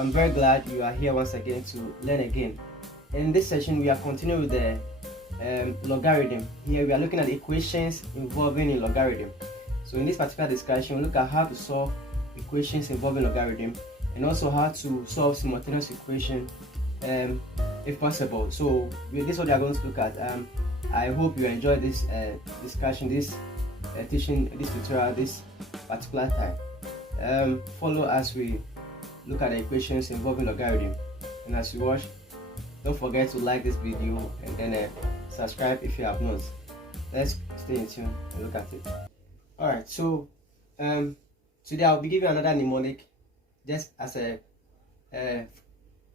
I'm very glad you are here once again to learn again. In this session, we are continuing with the logarithm. Here we are looking at equations involving a logarithm. So in this particular discussion, we look at how to solve equations involving logarithm and also how to solve simultaneous equation if possible. So this is what we are going to look at. I hope you enjoy this discussion, this teaching, this tutorial, this particular time. Follow as we look at the equations involving logarithm, and as you watch, don't forget to like this video and then subscribe if you have not. Let's stay in tune and look at it. Alright, so today I'll be giving another mnemonic just as a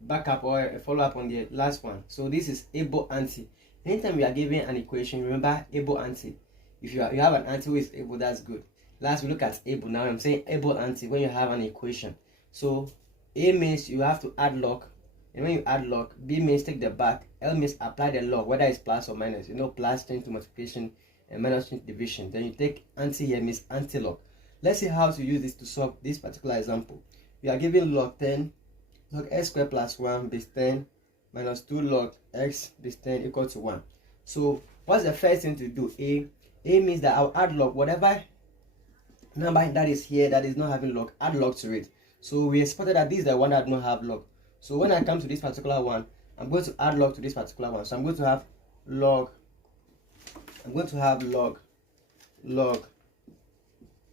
backup or a follow-up on the last one. So this is able anti. Anytime we are given an equation, remember able anti. If you have an anti who is able, that's good. Last we look at able. Now I'm saying able anti when you have an equation. So A means you have to add log, and when you add log, B means take the back, L means apply the log, whether it's plus or minus. Plus change to multiplication and minus change to division. Then you take anti here means anti-log. Let's see how to use this to solve this particular example. We are given log 10, log x squared plus 1 base 10 minus 2 log x base 10 equal to 1. So what's the first thing to do? A means that I'll add log, whatever number that is here that is not having log, add log to it. So we expected that this is the one that does not have log. So when I come to this particular one, I'm going to add log to this particular one. So I'm going to have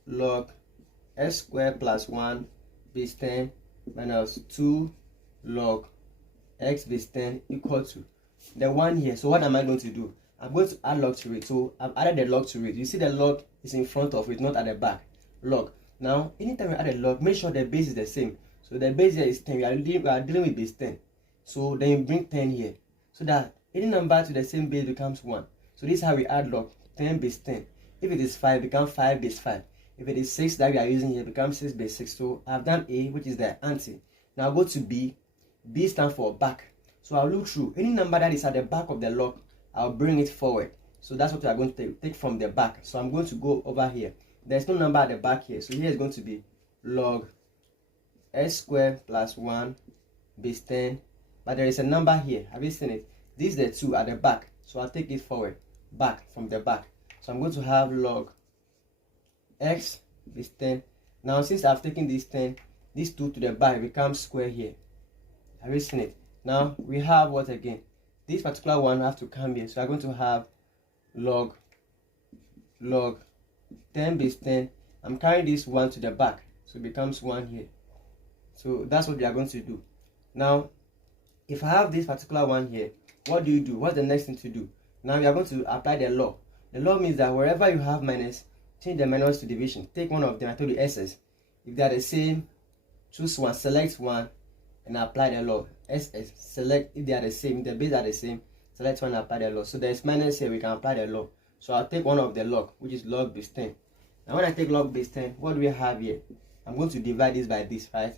log x squared plus 1 base 10 minus 2 log x base 10 equal to the one here. So what am I going to do? I'm going to add log to it. So I've added the log to it. You see the log is in front of it, not at the back. Log. Now, anytime you add a log, make sure the base is the same. So the base here is 10. We are dealing with base 10. So then you bring 10 here. So that any number to the same base becomes 1. So this is how we add log. 10 base 10. If it is 5, it becomes 5 base 5. If it is 6 that we are using here, it becomes 6 base 6. So I've done A, which is the anti. Now go to B. B stands for back. So I'll look through. Any number that is at the back of the log, I'll bring it forward. So that's what we are going to take from the back. So I'm going to go over here. There's no number at the back here. So here is going to be log x squared plus 1 base 10. But there is a number here. Have you seen it? This is the 2 at the back. So I'll take it forward. Back from the back. So I'm going to have log x base 10. Now since I've taken this 10, this 2 to the back becomes square here. Have you seen it? Now we have what again? This particular one have to come here. So I'm going to have log 10 base 10. I'm carrying this 1 to the back, so it becomes 1 here. So that's what we are going to do. Now if I have this particular one here, what do you do? What's the next thing to do? Now we are going to apply the law. The law means that wherever you have minus, change the minus to division. Take one of them. I told you SS. If they are the same, choose one, select one and apply the law. SS, select if they are the same, the base are the same, select one and apply the law. So there is minus here, we can apply the law. So I'll take one of the log, which is log base 10. Now when I take log base 10, what do we have here? I'm going to divide this by this, right?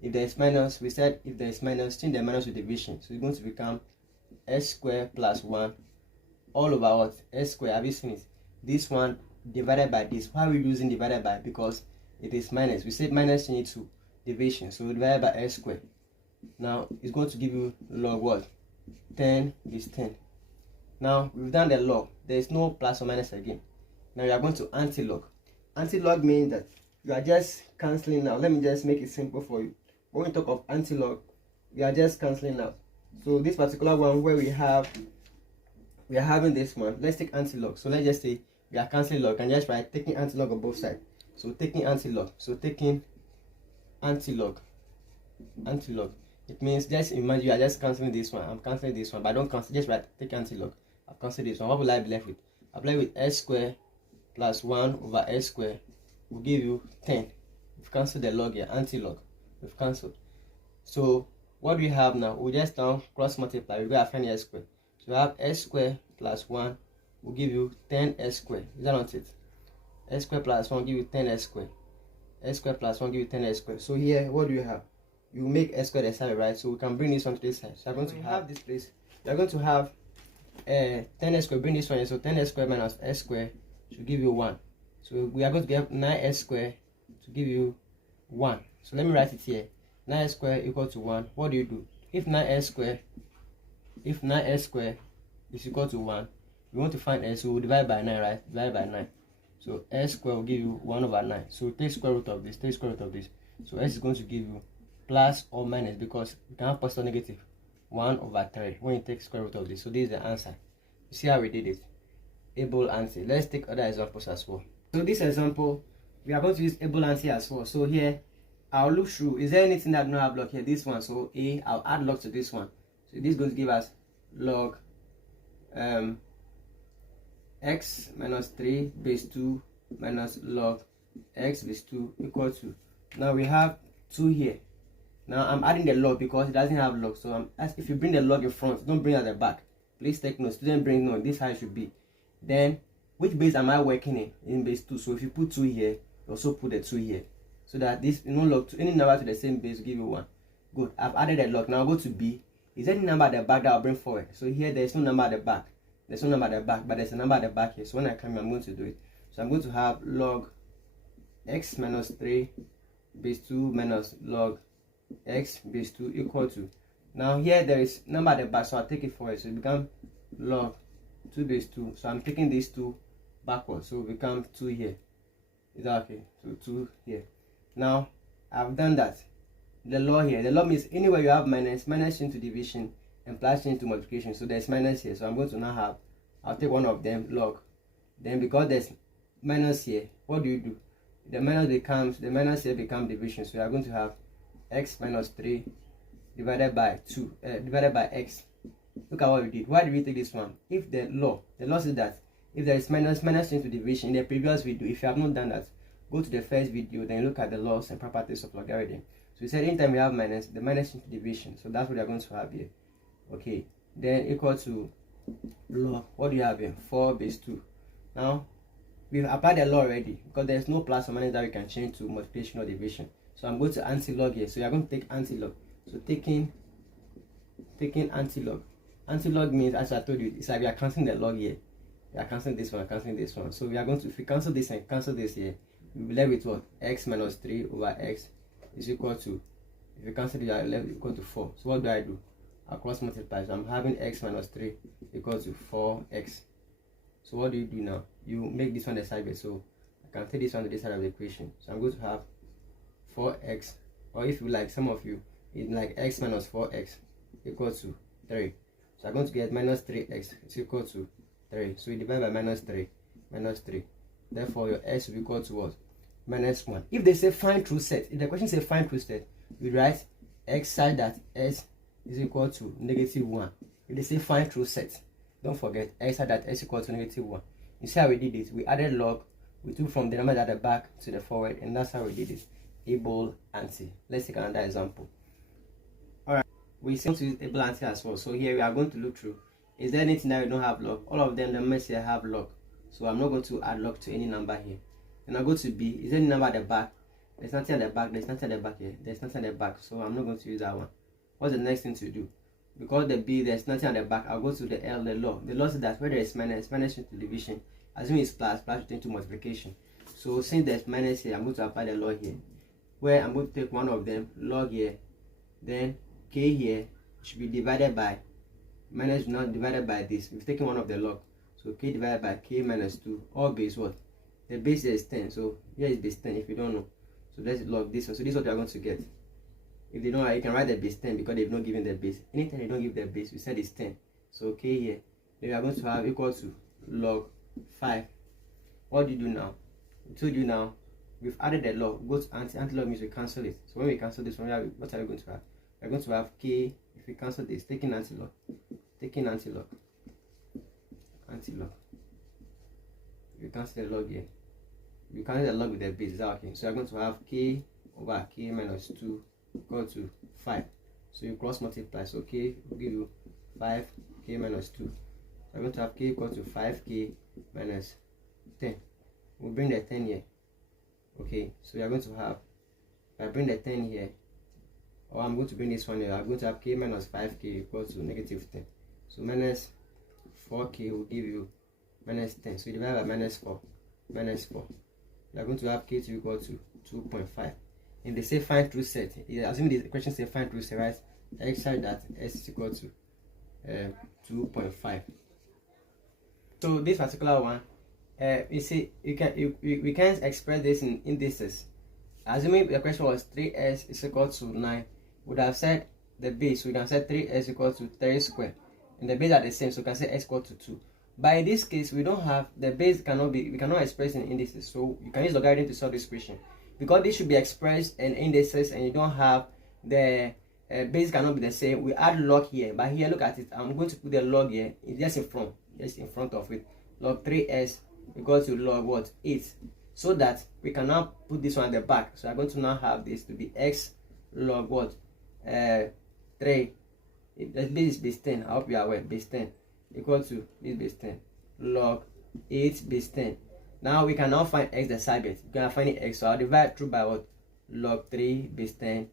If there is minus, we said if there is minus, change the minus to division. So it's going to become x squared plus 1 all over what? S squared. Have you seen it? This one divided by this. Why are we using divided by? Because it is minus. We said minus change it to division. So divided by s squared. Now it's going to give you log what? 10 is 10. Now we've done the log. There is no plus or minus again. Now we are going to anti-log. Anti-log means that you are just cancelling now. Let me just make it simple for you. When we talk of anti-log, we are just cancelling out. So this particular one where we are having this one, let's take anti-log. So let's just say we are cancelling log and just write taking anti-log on both sides. So taking anti-log. So taking anti-log. It means just imagine you are just cancelling this one. I'm cancelling this one, but I don't cancel. Just write take anti-log. I've cancelled this one. What will I be left with? I'll be left with s squared plus 1 over s squared will give you 10. We've cancelled the log here, anti-log. We've cancelled. So what do we have now? We just now cross multiply. We go and find s squared. So we have s squared plus 1 will give you 10s squared. Is that not it? S squared plus 1 will give you 10s squared. S squared plus 1 will give you 10s squared. So here, what do you have? You make s squared the side, right? So we can bring this one to this side. So I'm going to have this place. We are going to have 10s squared. Bring this one here. So 10s squared minus s squared should give you 1. So we are going to get 9s squared to give you 1. So let me write it here. 9x squared equal to 1, what do? If 9x squared is equal to 1, we want to find s, so we'll divide by 9, right? Divide by 9. So s squared will give you 1 over 9. So take square root of this, So s is going to give you plus or minus, because we can have positive or negative, 1 over 3 when you take square root of this. So this is the answer. You see how we did it? Able answer. Let's take other examples as well. So this example, we are going to use able answer as well. So here, I'll look through. Is there anything that do not have log here? This one. So I'll add log to this one. So this is going to give us log x minus 3 base 2 minus log x base 2 equal to. Now we have 2 here. Now I'm adding the log because it doesn't have log. So if you bring the log in front, don't bring it at the back. Please take note. Student bring note. This is how it should be. Then which base am I working in base 2? So if you put 2 here, you also put the 2 here. So that this log to any number to the same base will give you 1. Good. I've added a log. Now I'll go to B. Is there any number at the back that I'll bring forward? So here there's no number at the back. There's no number at the back, but there's a number at the back here. So when I come here, I'm going to do it. So I'm going to have log x minus 3 base 2 minus log x base 2 equal to. Now here there is number at the back, so I'll take it forward. So it becomes log 2 base 2. So I'm taking these 2 backwards. So it becomes 2 here. Is that okay? So 2 here. Now I've done that. The law here. The law means anywhere you have minus into division and plus into multiplication. So there's minus here. So I'm going to now have, I'll take one of them, log. Then because there's minus here, what do? The minus here becomes division. So we are going to have x minus 3 divided by 2, divided by x. Look at what we did. Why did we take this one? If the law says that if there is minus into division, in the previous video, if you have not done that, go to the first video, then look at the laws and properties of logarithm. So we said anytime we have minus, the minus into division. So that's what we are going to have here. Okay. Then equal to log. What do you have here? 4 base 2. Now, we've applied the law already because there's no plus or minus that we can change to multiplication or division. So I'm going to anti-log here. So we are going to take anti-log. So taking anti-log. Anti-log means, as I told you, it's like we are cancelling the log here. We are cancelling this one, cancelling this one. So we are going to, if we cancel this and cancel this here, we'll be left with what? X minus 3 over x is equal to, if you cancel it, you are left equal to 4. So what do? I'll cross multiply. So I'm having x minus 3 equal to 4x. So what do you do now? You make this one the side base. So I can take this one to this side of the equation. So I'm going to have 4x, or if you like, some of you, it's like x minus 4x equal to 3. So I'm going to get minus 3x is equal to 3. So you divide by minus 3. Therefore, your s will be equal to what? Minus 1. If they say find true set, if the question says find true set, we write x such that s is equal to negative 1. If they say find true set, don't forget x such that s equal to negative 1. You see how we did it? We added log, we took from the number at the back to the forward, and that's how we did it. Able anti. Let's take another example. Alright, we seem to use able anti as well. So here we are going to look through. Is there anything that we don't have log? All of them, the numbers here have log. So I'm not going to add log to any number here. Then I go to B. Is there any number at the back? There's nothing at the back. There's nothing at the back here. There's nothing at the back. So I'm not going to use that one. What's the next thing to do? Because the B, there's nothing at the back. I'll go to the L, the law. The law says that where there is minus into division. Assuming it's plus into multiplication. So since there's minus here, I'm going to apply the law here. Where I'm going to take one of them, log here. Then K here should be divided by, minus not divided by this. We've taken one of the log. So K divided by K minus 2. All base what? The base here is 10. So here is base 10 if you don't know. So let's log this one. So this is what you are going to get. If they don't know, you can write the base 10 because they've not given the base. Anytime they don't give the base, we said it's 10. So K here. Then we are going to have equal to log 5. What do you do now? I told you now, we've added the log. Go to anti-log means we cancel it. So when we cancel this one, what are we going to have? We're going to have K. If we cancel this, taking anti-log. We cancel the log here. We cancel the log with the base. Is that okay? So we're going to have K over K minus 2 equal to 5. So you cross multiply. So K will give you 5 K minus 2. So we're going to have K equal to 5K minus 10. We'll bring the 10 here. Okay, so we are going to have, if I bring the 10 here, or I'm going to bring this one here, I'm going to have K minus 5K equal to negative 10. So minus 4K will give you minus 10. So you divide by minus 4. We are going to have K to equal to 2.5. in the say find true set, assuming the question say find true set, right? X such that S is equal to 2.5. So this particular one, you see, we can express this in indices. Assuming the question was 3s is equal to 9, would have said the base, so we can say 3s equal to 3 squared, and the base are the same, so we can say s equal to 2. But in this case, we don't have the base, we cannot express in indices, so you can use logarithm to solve this question. Because this should be expressed in indices and you don't have the base cannot be the same, we add log here. But here, look at it, I'm going to put the log here, it's just in front of it. Log 3s equals to log what? 8. So that we can now put this one at the back. So I'm going to now have this to be x log what? 3. The base is base 10. I hope you are aware. Base 10 equal to this base 10 log 8 base 10. Now we can now find x the side bit. We can find it x. So I'll divide through by what? Log 3 base 10.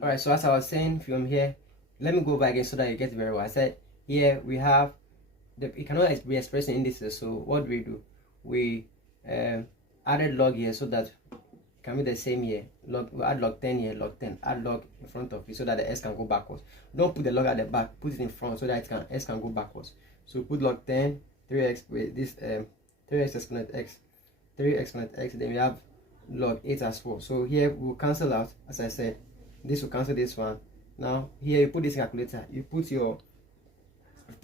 Alright, so as I was saying from here, let me go back again so that you get it very well. I said here we have it cannot be expressed in indices. So what do? We added log here so that it can be the same here. We add log 10 here, log 10, add log in front of it so that the s can go backwards. Don't put the log at the back, put it in front so that s can go backwards. So put log 10, 3x with this 3x exponent x, 3 exponent x, then we have log 8 as well. So here we'll cancel out, as I said, this will cancel this one. Now here you put this calculator, you put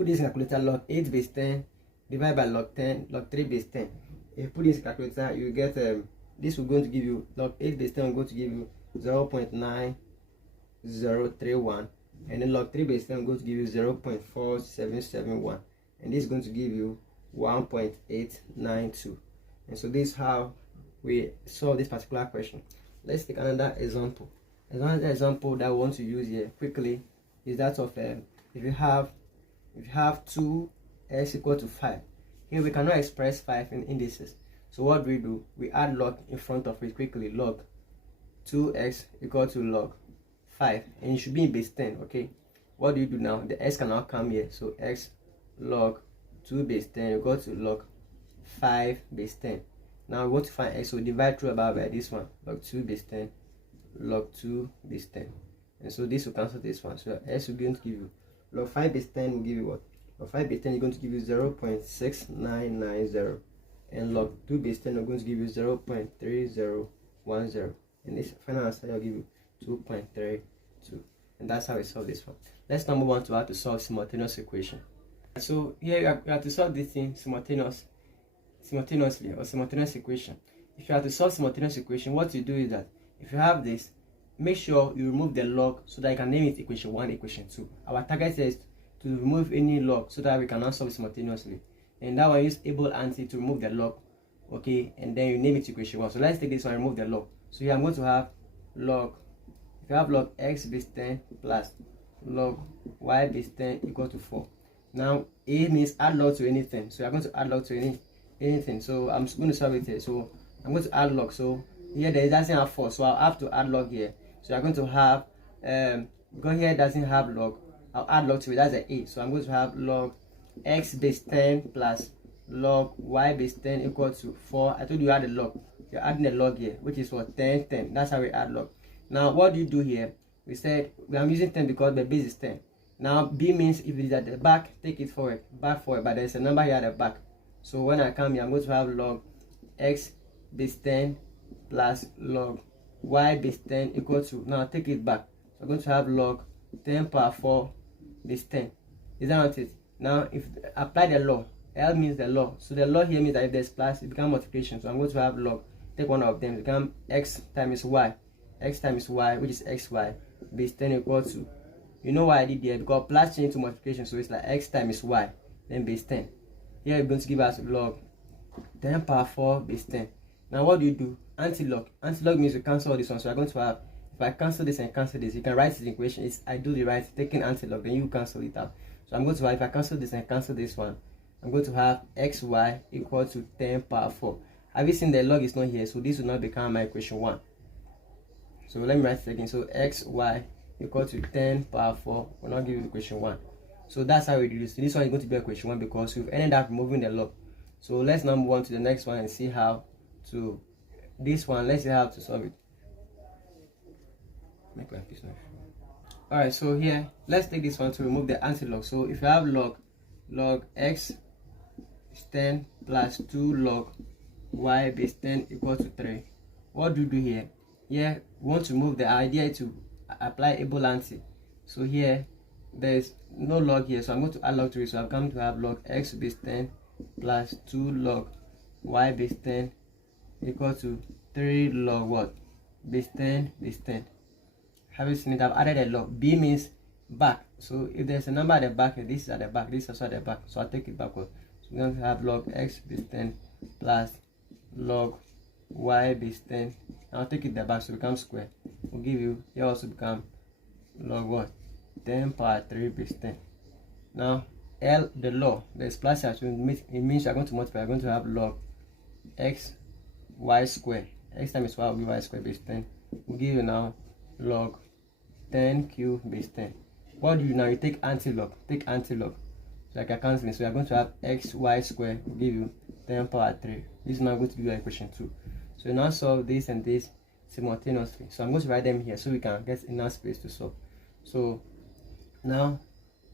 this calculator, log 8 base 10 divided by log 10, log 3 base 10. If you put this calculator, you get this will going to give you log 8 base 10 will go to give you 0.9031, and then log 3 base 10 will go to give you 0.4771, and this is going to give you 1.892. And so this is how we solve this particular question. Let's take another example. Another example that I want to use here quickly is that of if you have 2s equal to 5. Here we cannot express 5 in indices. So what do? We add log in front of it quickly. Log 2x equal to log 5, and it should be in base 10. Okay, what do you do now? The s can now come here, so x log 2 base 10 equal to log 5 base 10. Now we want to find x, so divide through about by this one, log 2 base 10 log 2 base 10, and so this will cancel this one. So s will be going to give you log 5 base 10 will give you what? Log 5 base 10 is going to give you 0.6990, and log 2 base 10 are going to give you 0.3010, and this final answer will give you 2.32. And that's how we solve this one. Let's now move on to how to solve simultaneous equation. So here you have to solve this thing simultaneously, or simultaneous equation. If you have to solve simultaneous equation, what you do is that if you have this, make sure you remove the log so that you can name it equation 1, equation 2. Our target is to remove any log so that we can now solve simultaneously. And that one, use able anti to remove the log, okay, and then you name it equation 1. So let's take this one, remove the log. So here I'm going to have log, if you have log x base 10 plus log y base 10 equal to 4. Now a means add log to anything, so you're going to add log to anything. So I'm going to solve it here. So I'm going to add log. So here there doesn't have 4, so I'll have to add log here. So you're going to have because here it doesn't have log, I'll add log to it. That's an a. So I'm going to have log x base 10 plus log y base 10 equal to 4. I told you add a log. You're adding a log here, which is what? 10, 10. That's how we add log. Now what do you do here? We said I'm using 10 because the base is 10. Now b means if it is at the back, take it forward, back forward, but there's a number here at the back. So when I come here, I'm going to have log x base 10 plus log y base 10 equal to, now take it back. So I'm going to have log 10 power 4 base 10. Is that not it? Now if apply the law, L means the law. So the law here means that if there's plus, it becomes multiplication. So I'm going to have log, take one of them, become x times y, which is xy base 10 equal to, you know why I did here, because plus change to multiplication, so it's like x times y, then base 10. Here it's going to give us log 10 power 4 base 10. Now what do? Anti-log. Anti-log means you cancel all this one. So I'm going to have, if I cancel this and cancel this, you can write the equation. It's I do the right, taking anti-log, then you cancel it out. So I'm going to have, if I cancel this and cancel this one, I'm going to have xy equal to 10 power 4. Have you seen the log is not here? So this will now become my equation 1. So let me write it again. So xy equal to 10 power 4 will now give you equation 1. So that's how we do this. So this one is going to be equation 1 because we've ended up removing the log. So let's now move on to the next one and see how to, this one, let's see how to solve it. make my piece noise. Alright, so here let's take this one to remove the anti-log. So if you have log x is 10 plus 2 log y base 10 equal to 3. What do you do here? Here we want to move. The idea to apply able anti. So here there's no log here, so I'm going to add log to it. So I'm going to have log x base 10 plus 2 log y base 10 equal to 3 log what? Base 10 base 10. Have you seen it? I've added a log. B means back. So if there's a number at the back, this is at the back, this is also at the back. So I'll take it backward. So we're going to have log x base 10 plus log y base 10. I'll take it the back, so it becomes square. We'll give you, here also become log what? 10 power 3 base 10. Now L, the law, there's plus here, so it means you're going to multiply. You're going to have log x y square. X times y will be y square base 10. We'll give you now log 10 cube base 10. What do you now? You take anti-log. Take anti-log. So like a cancelling. So you're going to have x y square will give you 10 power 3. This is now going to be your equation 2. So you now solve this and this simultaneously. So I'm going to write them here so we can get enough space to solve. So now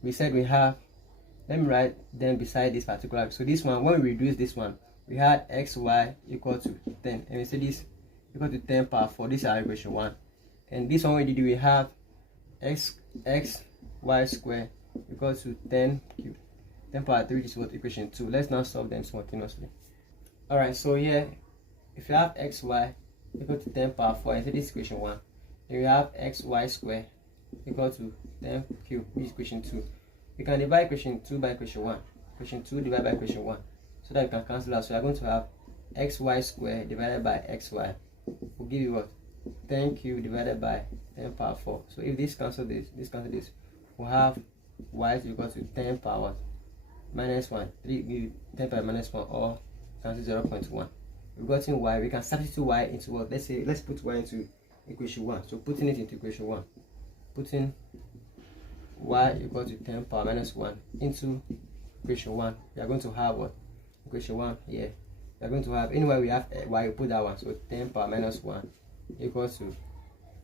we said we have, let me write them beside this particular. So this one, when we reduce this one, we had xy equal to 10, and we say this equal to 10 power 4. This is our equation 1. And this one we did, we have x y square equal to 10 cube, 10 power 3, which is what equation 2. Let's now solve them simultaneously. Alright, so here if you have xy equal to 10 power 4, and say this is equation 1, then we have xy square equal to 10 cube, which is equation 2. We can divide equation 2 by equation 1. Equation 2 divided by equation 1, so that we can cancel out. So we are going to have xy square divided by xy will give you what? 10 cube divided by 10 power 4. So if this cancel this cancel this, we'll have y is equal to 10 power minus 1. 3 give you 10 power minus 1, or cancel 0.1. We've gotten y. We can substitute y into what? Let's put y into equation 1. So putting it into equation 1, putting y equal to 10 power minus 1 into equation 1, we are going to have what? Equation 1 here. We are going to have, anyway we have y, we put that one. So 10 power minus 1 equals to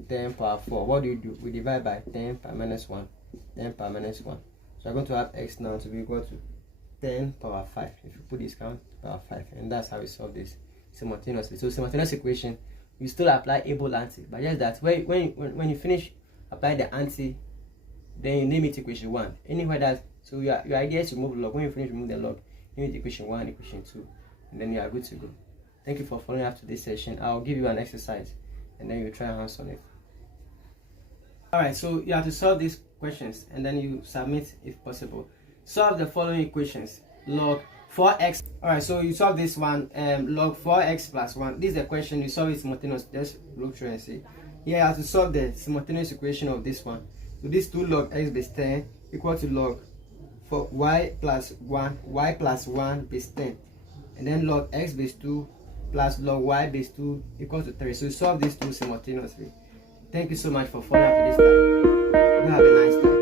10 power 4. What do? We divide by 10 power minus 1. 10 power minus 1. So I'm going to have x now to be equal to 10 power 5. If you put this count, power 5. And that's how we solve this simultaneously. So simultaneous equation, you still apply able anti, but just that when you finish apply the anti, then you name it equation 1. Anywhere that, so your idea is to remove log. When you finish remove the log, name it equation 1, equation 2, and then you are good to go. Thank you for following up to this session. I'll give you an exercise and then you try hands on it. Alright, so you have to solve these questions and then you submit if possible. Solve the following equations. Log 4x. Alright, so you solve this one, log 4x plus 1. This is the question. You solve it simultaneously. Just look through and see. Here you have to solve the simultaneous equation of this one. So this 2 log x base 10 equal to log for y plus 1 base 10, and then log x base 2 plus log y base 2 equal to 3. So you solve these two simultaneously. Thank you so much for following up to this time. You have a nice time.